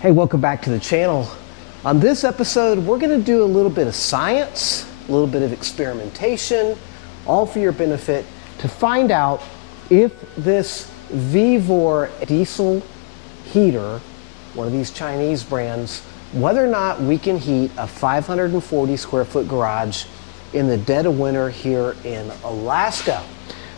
Hey, welcome back to the channel. On this episode, we're going to do a little bit of science, a little bit of experimentation, all for your benefit to find out if this Vevor diesel heater, one of these Chinese brands, whether or not we can heat a 540 square foot garage in the dead of winter here in Alaska.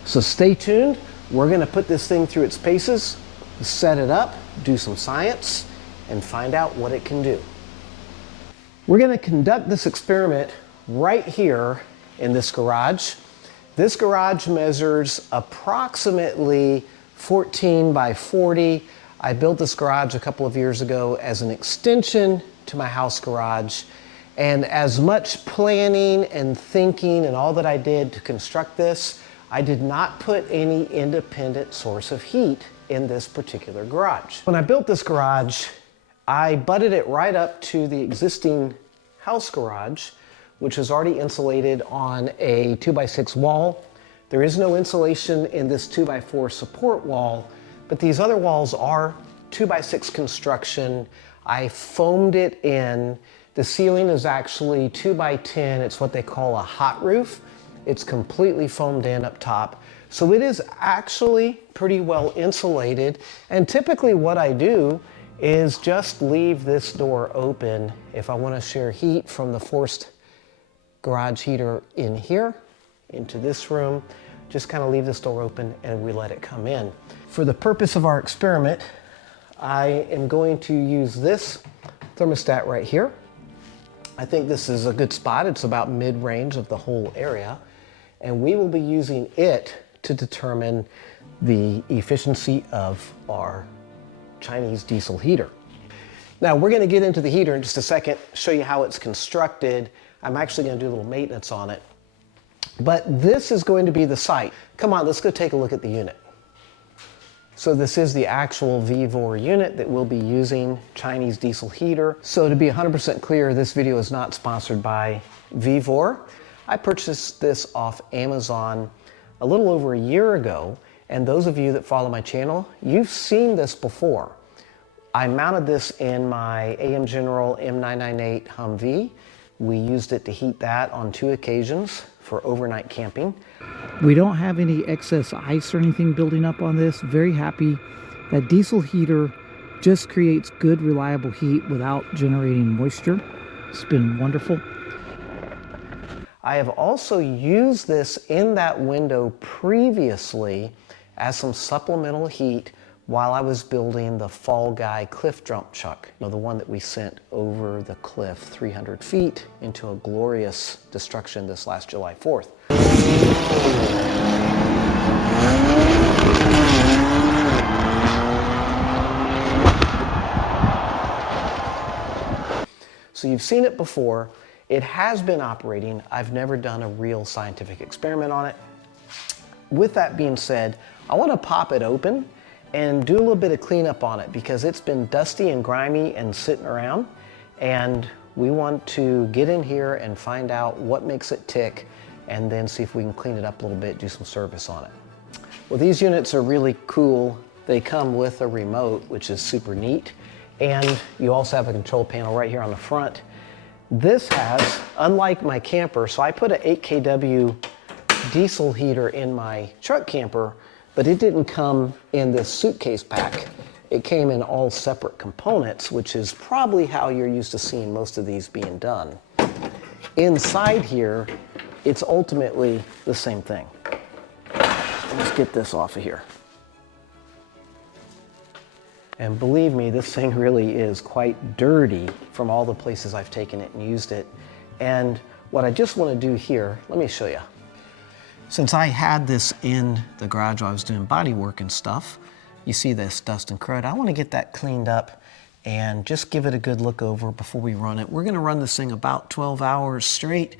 So stay tuned. We're going to put this thing through its paces, set it up, do some science, and find out what it can do. We're going to conduct this experiment right here in this garage. This garage measures approximately 14 by 40. I built this garage a couple of years ago as an extension to my house garage. And as much planning and thinking and all that I did to construct this, I did not put any independent source of heat in this particular garage. When I built this garage, I butted it right up to the existing house garage, which is already insulated on a 2x6 wall. There is no insulation in this 2x4 support wall, but these other walls are 2x6 construction. I foamed it in. The ceiling is actually 2x10. It's what they call a hot roof. It's completely foamed in up top. So it is actually pretty well insulated. And typically what I do is just leave this door open if I want to share heat from the forced garage heater in here into this room. Just kind of leave this door open and we let it come in. For the purpose of our experiment, I am going to use this thermostat right here. I think this is a good spot. It's about mid-range of the whole area. And we will be using it to determine the efficiency of our Chinese diesel heater. Now we're going to get into the heater in just a second, show you how it's constructed. I'm actually going to do a little maintenance on it. But this is going to be the site. Come on, let's go take a look at the unit. So this is the actual Vevor unit that we'll be using, Chinese diesel heater. So to be 100% clear, this video is not sponsored by Vevor. I purchased this off Amazon a little over a year ago. And those of you that follow my channel, you've seen this before. I mounted this in my AM General M998 Humvee. We used it to heat that on 2 occasions for overnight camping. We don't have any excess ice or anything building up on this. Very happy. That diesel heater just creates good, reliable heat without generating moisture. It's been wonderful. I have also used this in that window previously as some supplemental heat while I was building the Fall Guy cliff jump chuck, the one that we sent over the cliff 300 feet into a glorious destruction this last July 4th. So you've seen it before. It has been operating. I've never done a real scientific experiment on it. With that being said, I want to pop it open and do a little bit of cleanup on it because it's been dusty and grimy and sitting around, and we want to get in here and find out what makes it tick and then see if we can clean it up a little bit, do some service on it. Well, these units are really cool. They come with a remote, which is super neat, and you also have a control panel right here on the front. This has, unlike my camper, so I put an 8 kW diesel heater in my truck camper, but it didn't come in this suitcase pack. It came in all separate components, which is probably how you're used to seeing most of these being done. Inside here, it's ultimately the same thing. Let's get this off of here. And believe me, this thing really is quite dirty from all the places I've taken it and used it. And what I just want to do here, let me show you. Since I had this in the garage while I was doing body work and stuff, you see this dust and crud. I want to get that cleaned up and just give it a good look over before we run it. We're going to run this thing about 12 hours straight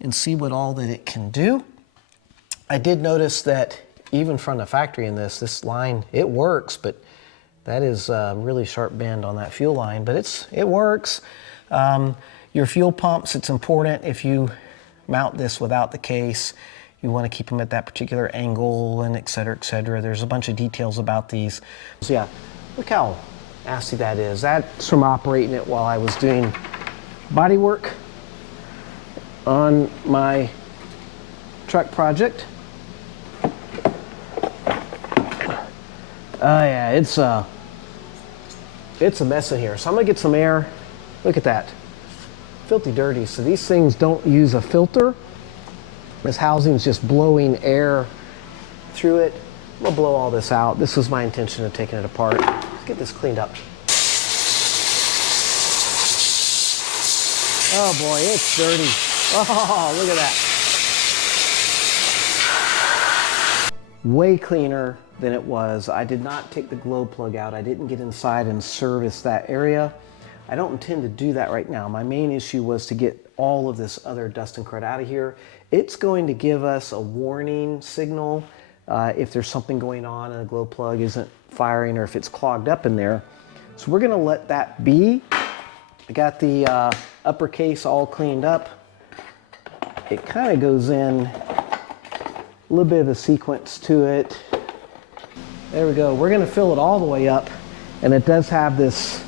and see what all that it can do. I did notice that even from the factory in this line, it works, but that is a really sharp bend on that fuel line, but it works. Your fuel pumps, it's important if you mount this without the case. You want to keep them at that particular angle and et cetera, et cetera. There's a bunch of details about these. So yeah, look how nasty that is. That's from operating it while I was doing body work on my truck project. Oh yeah, it's a mess in here. So I'm gonna get some air. Look at that, filthy dirty. So these things don't use a filter. This housing is just blowing air through it. I'm gonna blow all this out. This was my intention of taking it apart. Let's get this cleaned up. Oh boy, it's dirty. Oh, look at that. Way cleaner than it was. I did not take the glow plug out. I didn't get inside and service that area. I don't intend to do that right now. My main issue was to get all of this other dust and crud out of here. It's going to give us a warning signal if there's something going on and the glow plug isn't firing or if it's clogged up in there. So we're gonna let that be. I got the upper case all cleaned up. It kind of goes in a little bit of a sequence to it. There we go. We're gonna fill it all the way up, and it does have this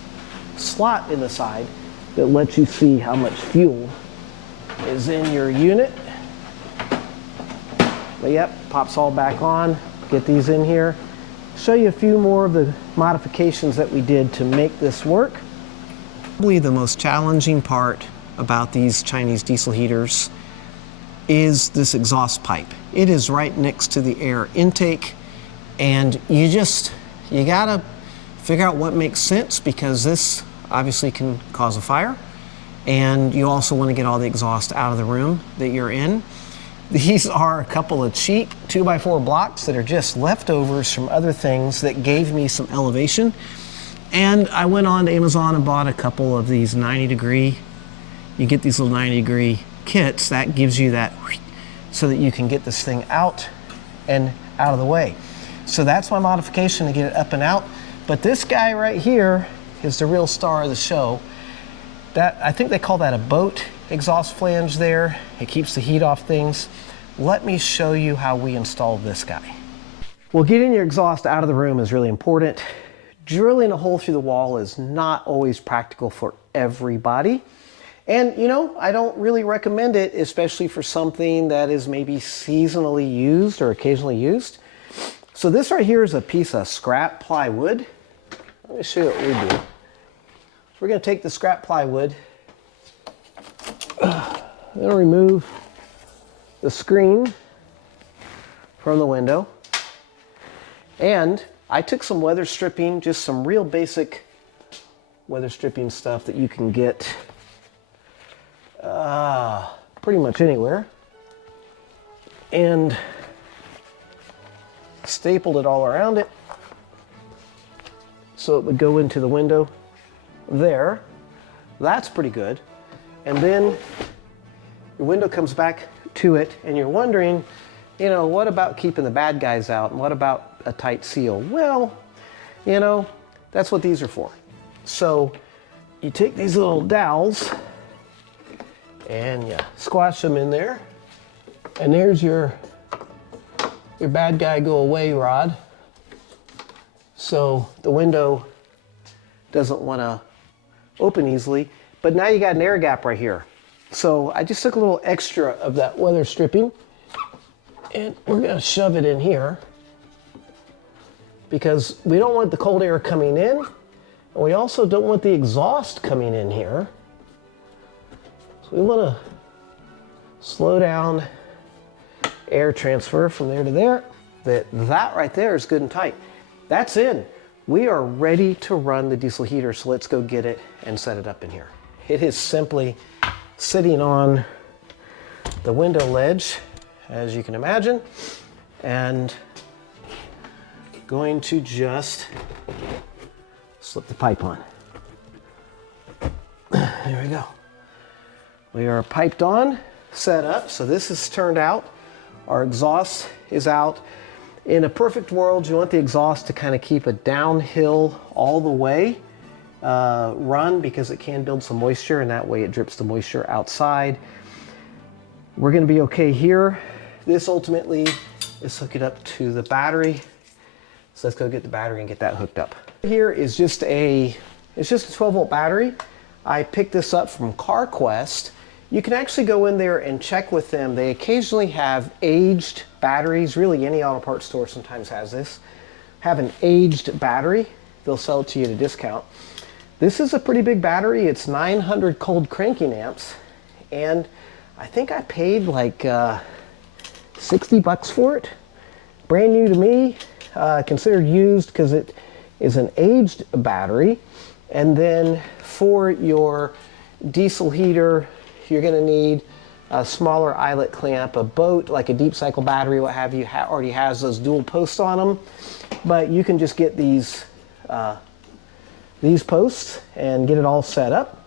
slot in the side that lets you see how much fuel is in your unit. But yep, pops all back on. Get these in here. Show you a few more of the modifications that we did to make this work. Probably the most challenging part about these Chinese diesel heaters is this exhaust pipe. It is right next to the air intake, and you gotta figure out what makes sense, because this obviously can cause a fire, and you also want to get all the exhaust out of the room that you're in. These are a couple of cheap 2x4 blocks that are just leftovers from other things that gave me some elevation. And I went on to Amazon and bought a couple of these 90-degree. You get these little 90-degree kits that gives you that, so that you can get this thing out and out of the way. So that's my modification to get it up and out. But this guy right here is the real star of the show. That, I think they call that a boat exhaust flange there. It keeps the heat off things. Let me show you how we installed this guy. Well, getting your exhaust out of the room is really important. Drilling a hole through the wall is not always practical for everybody. And you know, I don't really recommend it, especially for something that is maybe seasonally used or occasionally used. So this right here is a piece of scrap plywood. Let me show you what we do. So we're gonna take the scrap plywood, then remove the screen from the window. And I took some weather stripping, just some real basic weather stripping stuff that you can get pretty much anywhere, and stapled it all around it so it would go into the window there. That's pretty good. And then your window comes back to it, and you're wondering, you know, what about keeping the bad guys out, and what about a tight seal? Well, you know, that's what these are for. So you take these little dowels and you squash them in there, and there's your bad guy go away rod. So the window doesn't want to open easily, but now you got an air gap right here. So I just took a little extra of that weather stripping, and we're going to shove it in here, because we don't want the cold air coming in, and we also don't want the exhaust coming in here. So we want to slow down air transfer from there to there. That right there is good and tight. That's in. We are ready to run the diesel heater, so let's go get it and set it up in here. It is simply sitting on the window ledge, as you can imagine, and going to just slip the pipe on. There we go. We are piped on, set up. So this is turned out. Our exhaust is out. In a perfect world, you want the exhaust to kind of keep a downhill all the way run, because it can build some moisture, and that way it drips the moisture outside. We're going to be okay here. This ultimately is hooked up to the battery. So let's go get the battery and get that hooked up. Here is just it's just a 12-volt battery. I picked this up from CarQuest. You can actually go in there and check with them. They occasionally have aged batteries. Really, any auto parts store sometimes has this. Have an aged battery. They'll sell it to you at a discount. This is a pretty big battery. It's 900 cold cranking amps. And I think I paid like 60 bucks for it. Brand new to me, considered used because it is an aged battery. And then for your diesel heater, you're going to need a smaller eyelet clamp. A boat, like a deep cycle battery, what have you, already has those dual posts on them. But you can just get these posts and get it all set up.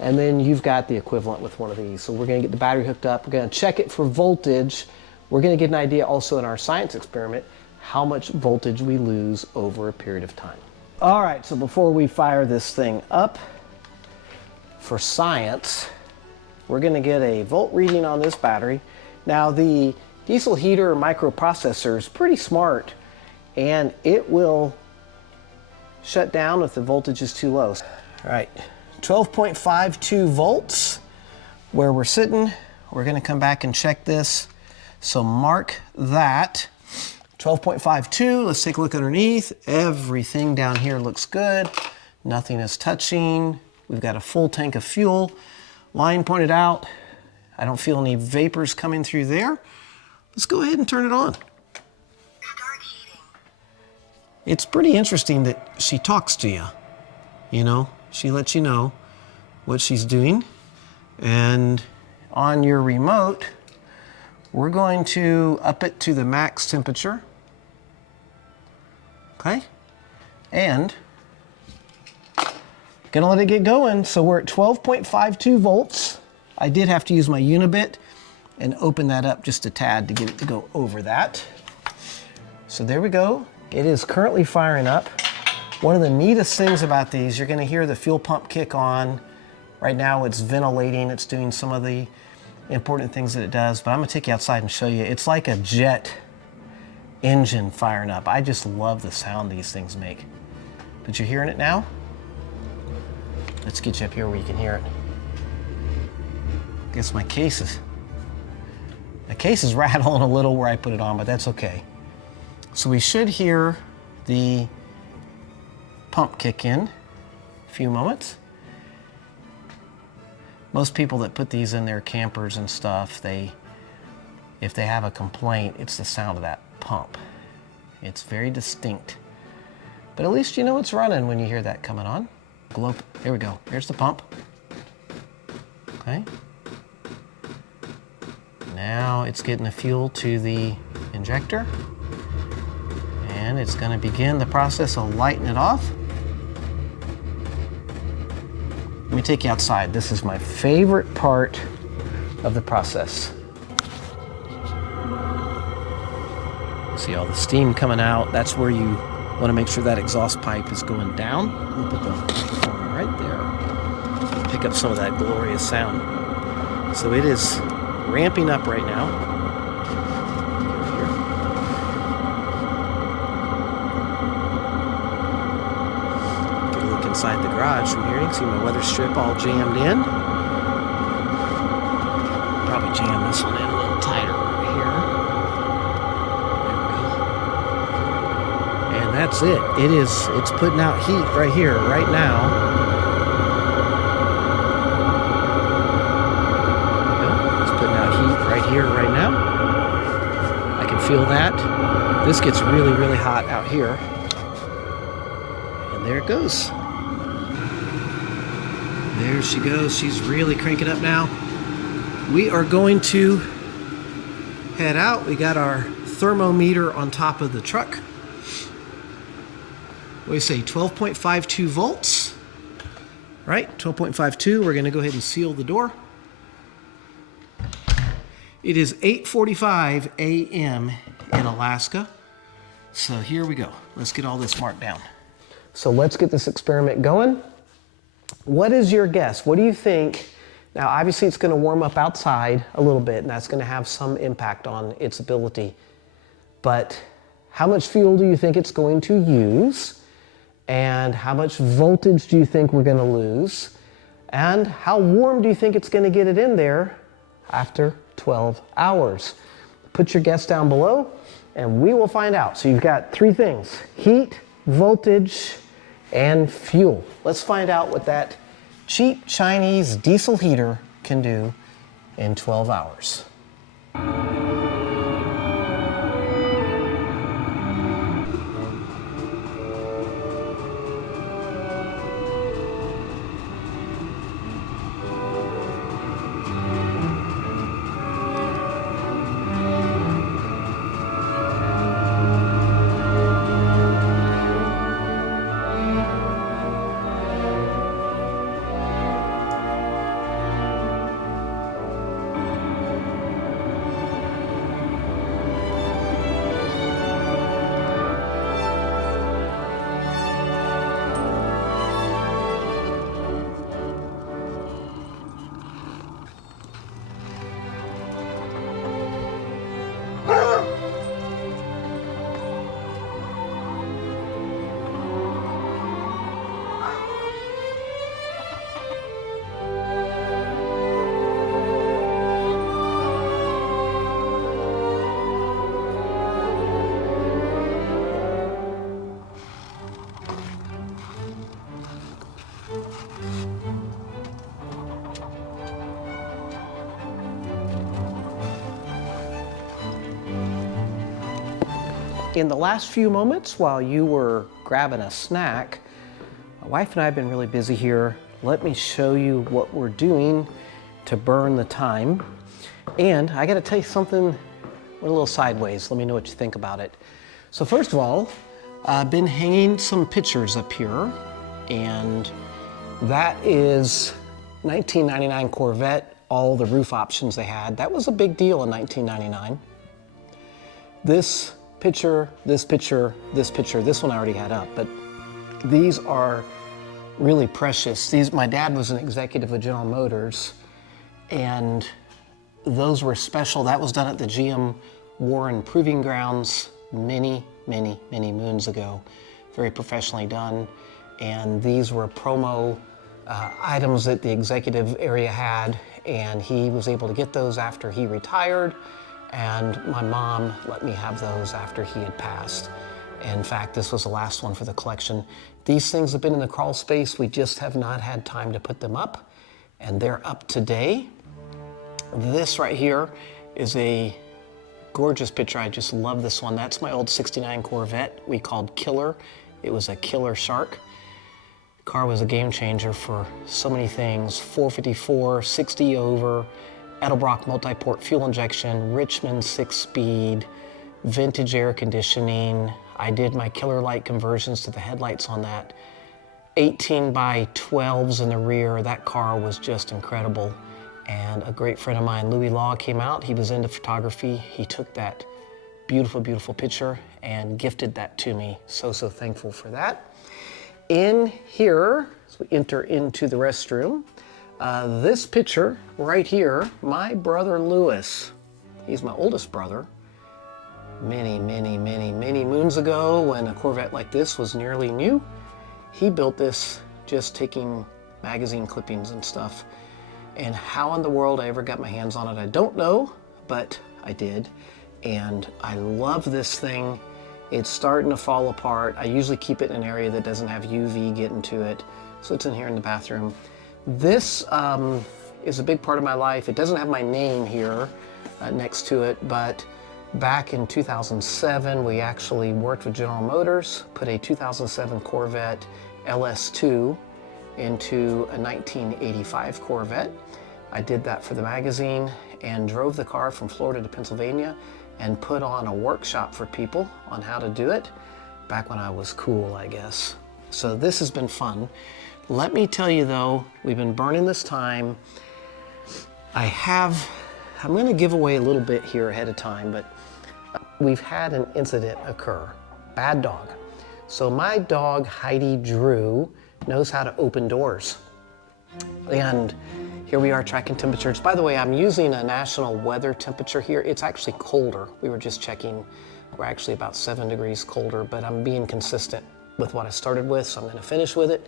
And then you've got the equivalent with one of these. So we're going to get the battery hooked up. We're going to check it for voltage. We're going to get an idea also in our science experiment how much voltage we lose over a period of time. All right, so before we fire this thing up for science, we're going to get a volt reading on this battery. Now the diesel heater microprocessor is pretty smart, and it will shut down if the voltage is too low. All right, 12.52 volts where we're sitting. We're going to come back and check this. So mark that. 12.52, let's take a look underneath. Everything down here looks good. Nothing is touching. We've got a full tank of fuel. Line pointed out. I don't feel any vapors coming through there. Let's go ahead and turn it on. It's pretty interesting that she talks to you. You know, she lets you know what she's doing. And on your remote, we're going to up it to the max temperature. Okay, and gonna let it get going. So we're at 12.52 volts. I did have to use my Unibit and open that up just a tad to get it to go over that. So there we go. It is currently firing up. One of the neatest things about these, you're gonna hear the fuel pump kick on. Right now it's ventilating, it's doing some of the important things that it does, but I'm gonna take you outside and show you. It's like a jet engine firing up. I just love the sound these things make. But you're hearing it now? Let's get you up here where you can hear it. Guess my case is rattling a little where I put it on, but that's okay. So we should hear the pump kick in a few moments. Most people that put these in their campers and stuff, if they have a complaint, it's the sound of that pump. It's very distinct. But at least you know it's running when you hear that coming on. There we go. Here's the pump. Okay. Now it's getting the fuel to the injector. And it's going to begin the process of lighting it off. Let me take you outside. This is my favorite part of the process. See all the steam coming out. That's where you want to make sure that exhaust pipe is going down. We'll put the microphone right there. Pick up some of that glorious sound. So it is ramping up right now. Get a look inside the garage from here. You can see my weather strip all jammed in. Probably jam this one in a little tighter right here. There we go. And that's it. It's putting out heat right here, right now. Here right now. I can feel that. This gets really, really hot out here. And there it goes. There she goes. She's really cranking up now. We are going to head out. We got our thermometer on top of the truck. What do you say, 12.52 volts? Right, 12.52. We're going to go ahead and seal the door. It is 8:45 a.m. in Alaska. So here we go. Let's get all this marked down. So let's get this experiment going. What is your guess? What do you think? Now, obviously it's going to warm up outside a little bit, and that's going to have some impact on its ability. But how much fuel do you think it's going to use? And how much voltage do you think we're going to lose? And how warm do you think it's going to get it in there after 12 hours? Put your guess down below and we will find out. So you've got three things: heat, voltage, and fuel. Let's find out what that cheap Chinese diesel heater can do in 12 hours. In the last few moments while you were grabbing a snack, my wife and I have been really busy here. Let me show you what we're doing to burn the time. And I gotta tell you something, went a little sideways. Let me know what you think about it. So first of all, I've been hanging some pictures up here, and that is 1999 Corvette, all the roof options they had. That was a big deal in 1999. This picture, this picture, this picture, this one I already had up, but these are really precious. My dad was an executive of General Motors, and those were special. That was done at the GM Warren Proving Grounds many moons ago. Very professionally done. And these were promo items that the executive area had, and he was able to get those after he retired. And my mom let me have those after he had passed. In fact, this was the last one for the collection. These things have been in the crawl space. We just have not had time to put them up, and they're up today. This right here is a gorgeous picture. I just love this one. That's my old '69 Corvette we called Killer. It was a killer shark. Car was a game changer for so many things. 454, 60 over, Edelbrock multi-port fuel injection, Richmond 6-speed, vintage air conditioning. I did my killer light conversions to the headlights on that. 18 by 12s in the rear. That car was just incredible. And a great friend of mine, Louis Law, came out. He was into photography. He took that beautiful, beautiful picture and gifted that to me. So thankful for that. In here, as we enter into the restroom, this picture right here, my brother Louis, he's my oldest brother, many moons ago when a Corvette like this was nearly new, he built this just taking magazine clippings and stuff. And how in the world I ever got my hands on it, I don't know, but I did. And I love this thing. It's starting to fall apart. I usually keep it in an area that doesn't have UV getting to it. So it's in here in the bathroom. This is a big part of my life. It doesn't have my name here next to it, but back in 2007, we actually worked with General Motors, put a 2007 Corvette LS2 into a 1985 Corvette. I did that for the magazine and drove the car from Florida to Pennsylvania and put on a workshop for people on how to do it back when I was cool, I guess. So this has been fun. Let me tell you though, we've been burning this time. I'm gonna give away a little bit here ahead of time, but we've had an incident occur. Bad dog. So my dog, Heidi Drew, knows how to open doors. And here we are tracking temperatures. By the way, I'm using a national weather temperature here. It's actually colder. We were just checking We're actually about 7 degrees colder, but I'm being consistent with what I started with, so I'm gonna finish with it.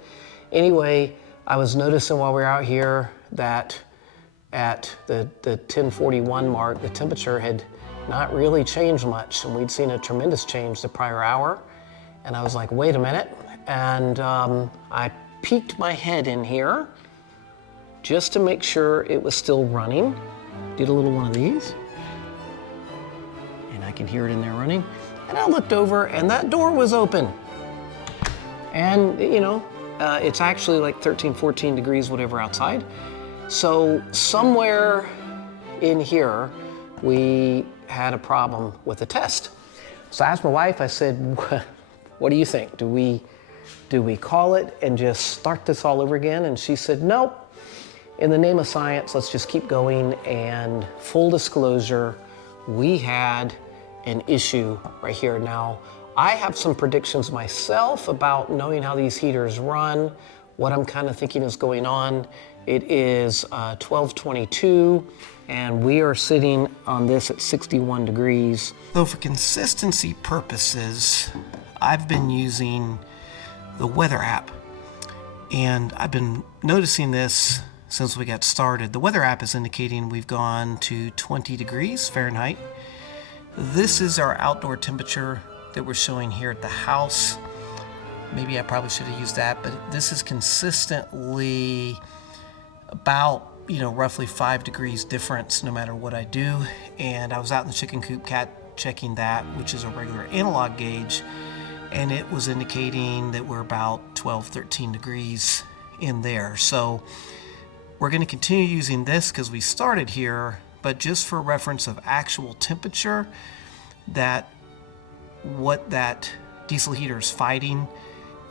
Anyway, I was noticing while we were out here that at the 10:41 mark, the temperature had not really changed much, and we'd seen a tremendous change the prior hour. And I was like, wait a minute. And I peeked my head in here just to make sure it was still running. Did a little one of these. And I could hear it in there running. And I looked over and that door was open. And you know, it's actually like 13, 14 degrees, whatever outside. So somewhere in here, we had a problem with the test. So I asked my wife, I said, what do you think? Do we call it and just start this all over again? And she said, nope. In the name of science, let's just keep going. And full disclosure, we had an issue right here. Now, I have some predictions myself about knowing how these heaters run, what I'm kind of thinking is going on. It is 12:22, and we are sitting on this at 61 degrees. So for consistency purposes, I've been using the weather app, and I've been noticing this since we got started. The weather app is indicating we've gone to 20 degrees Fahrenheit. This is our outdoor temperature that we're showing here at the house. Maybe I probably should have used that, but this is consistently about, you know, roughly 5 degrees difference no matter what I do. And I was out in the chicken coop checking that, which is a regular analog gauge, and it was indicating that we're about 12, 13 degrees in there. So we're going to continue using this because we started here, but just for reference of actual temperature, that what that diesel heater is fighting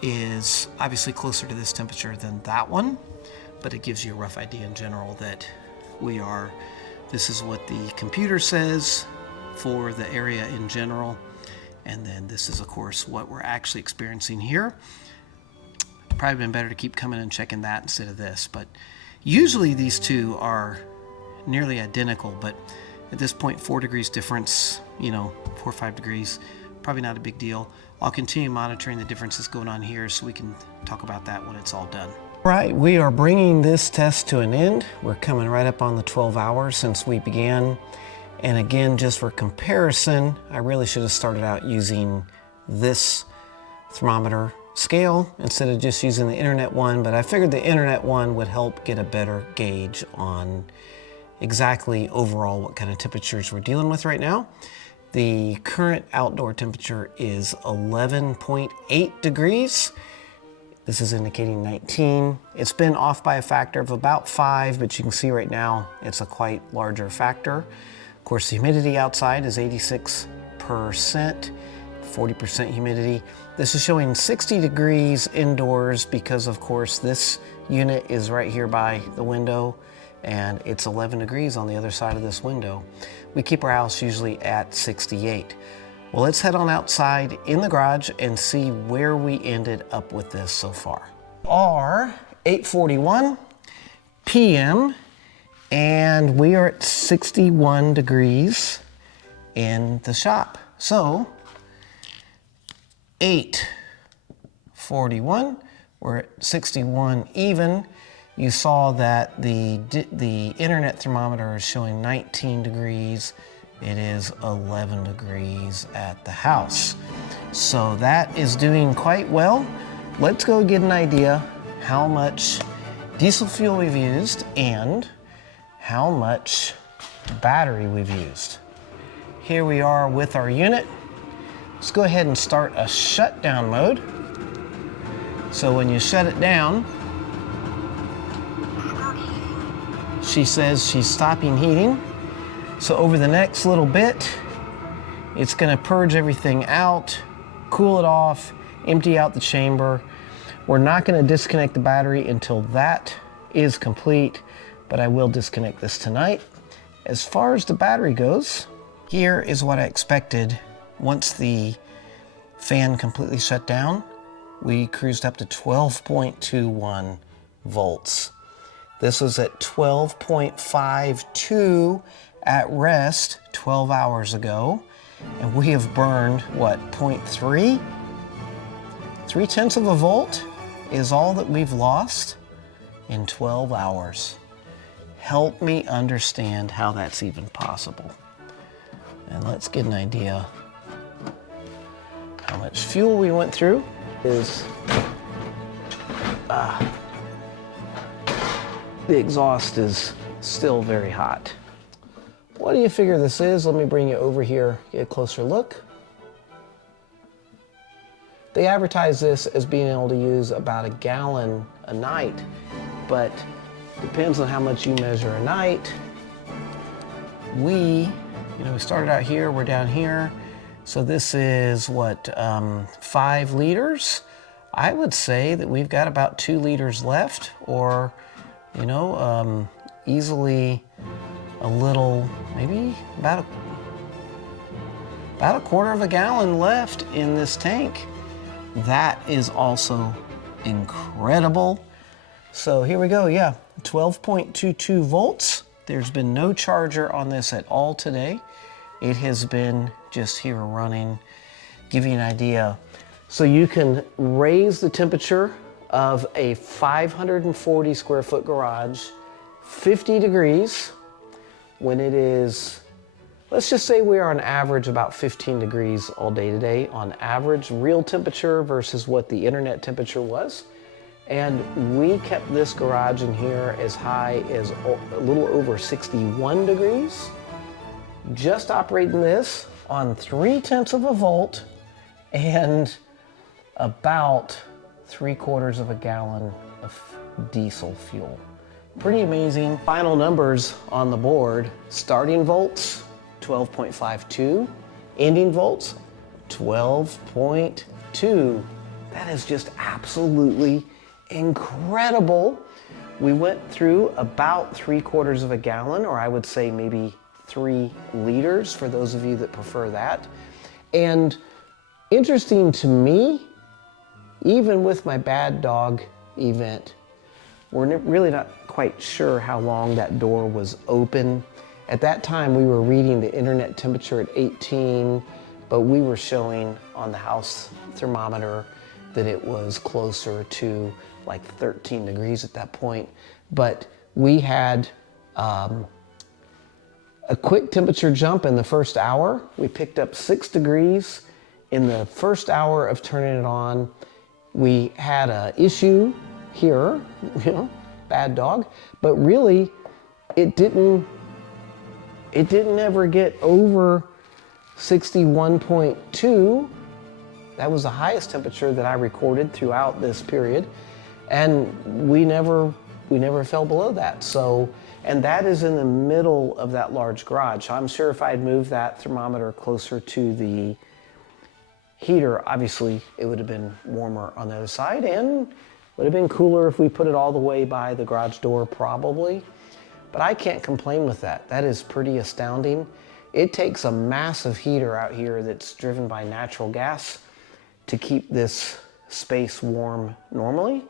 is obviously closer to this temperature than that one, but it gives you a rough idea in general that this is what the computer says for the area in general, and then this is of course what we're actually experiencing here. Probably been better to keep coming and checking that instead of this, but usually these two are nearly identical, but at this point 4 degrees difference, you know, 4 or 5 degrees, probably not a big deal. I'll continue monitoring the differences going on here so we can talk about that when it's all done. Right, we are bringing this test to an end. We're coming right up on the 12 hours since we began. And again, just for comparison, I really should have started out using this thermometer scale instead of just using the internet one, but I figured the internet one would help get a better gauge on exactly overall what kind of temperatures we're dealing with right now. The current outdoor temperature is 11.8 degrees. This is indicating 19. It's been off by a factor of about 5, but you can see right now it's a quite larger factor. Of course, the humidity outside is 86%, 40% humidity. This is showing 60 degrees indoors because, of course, this unit is right here by the window, and it's 11 degrees on the other side of this window. We keep our house usually at 68. Well, let's head on outside in the garage and see where we ended up with this so far. Are 8:41 p.m. and we are at 61 degrees in the shop. So 8:41, we're at 61 even. You saw that the internet thermometer is showing 19 degrees. It is 11 degrees at the house. So that is doing quite well. Let's go get an idea how much diesel fuel we've used and how much battery we've used. Here we are with our unit. Let's go ahead and start a shutdown mode. So when you shut it down, she says she's stopping heating. So over the next little bit, it's gonna purge everything out, cool it off, empty out the chamber. We're not gonna disconnect the battery until that is complete, but I will disconnect this tonight. As far as the battery goes, here is what I expected. Once the fan completely shut down, we cruised up to 12.21 volts. This was at 12.52 at rest 12 hours ago. And we have burned, what, 0.3? 0.3 of a volt is all that we've lost in 12 hours. Help me understand how that's even possible. And let's get an idea how much fuel we went through. The exhaust is still very hot. What do you figure this is? Let me bring you over here, get a closer look. They advertise this as being able to use about 1 gallon a night, but depends on how much you measure a night. We started out here, we're down here. So this is what, 5 liters? I would say that we've got about 2 liters left, or, easily a little, maybe about a quarter of a gallon left in this tank. That is also incredible. So here we go, yeah, 12.22 volts. There's been no charger on this at all today. It has been just here running. Give you an idea. So you can raise the temperature of a 540 square foot garage 50 degrees when it is, let's just say we are on average about 15 degrees all day today on average real temperature versus what the internet temperature was. And we kept this garage in here as high as a little over 61 degrees. Just operating this on 0.3 of a volt and about 3/4 of a gallon of diesel fuel. Pretty amazing. Final numbers on the board. Starting volts, 12.52. Ending volts, 12.2. That is just absolutely incredible. We went through about 3/4 of a gallon, or I would say maybe 3 liters for those of you that prefer that. And interesting to me, even with my bad dog event, we're really not quite sure how long that door was open. At that time, we were reading the internet temperature at 18, but we were showing on the house thermometer that it was closer to like 13 degrees at that point. But we had a quick temperature jump in the first hour. We picked up 6 degrees in the first hour of turning it on. We had an issue here, bad dog, but really it didn't ever get over 61.2. That was the highest temperature that I recorded throughout this period, and we never fell below that. So, and that is in the middle of that large garage. So I'm sure if I had moved that thermometer closer to the heater, obviously it would have been warmer on the other side, and would have been cooler if we put it all the way by the garage door, probably. But I can't complain with that. That is pretty astounding. It takes a massive heater out here that's driven by natural gas to keep this space warm normally.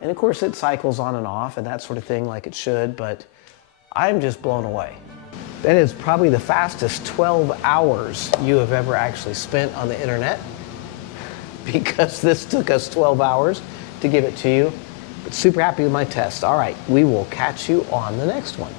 And of course it cycles on and off and that sort of thing like it should, but I'm just blown away. That is probably the fastest 12 hours you have ever actually spent on the internet, because this took us 12 hours to give it to you. But super happy with my test. All right, we will catch you on the next one.